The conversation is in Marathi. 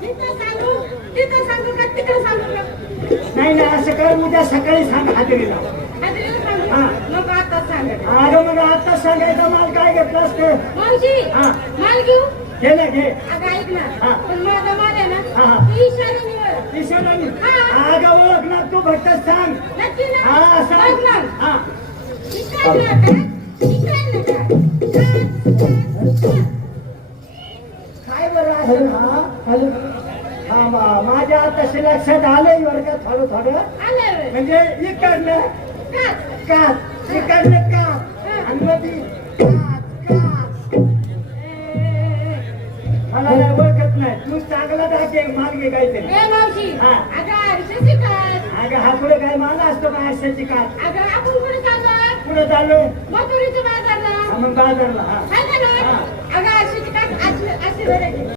तिथं सांगू का तिकडे सांगू का? नाही नाही असं कर उद्या सकाळी सांग हाजरीला. हाजरीला सांगू हा. मग आता सांगा. अरे मग आता सांगायचं माल काय घेतलं असते. मावशी हा. माल घेऊ. घे ना घे. अगं ऐक ना हा. पण माझा माल आहे ना हा. ती इशारा निवड. ईशानानी हा. अगं ओळखणार तू भट्ट सांग. नक्की ना हा सांग. बघ ना. हा इकडं नका. इकडं नका. काय बरं असं हा हॅलो हा माझ्या तसे लक्षात आलंय बरं का थोडं थोडं. आलं होय. म्हणजे इकडनं काच. कात इकडनं कात आणि मध्ये कात कात. मला नाही ओळखत नाही तू चांगला टाके माल घे काहीतरी. ए मावशी हा. अगं आरशाची काच. अगं हा पुढे काय माल असतो का आशाची कात. अगं आपण कुठे चाललोय? पुढे चाललो मथुरीच्या बाजारला. मग बाजारला हा हाय का ना? हा. अगं आरशाची काच अशी बरं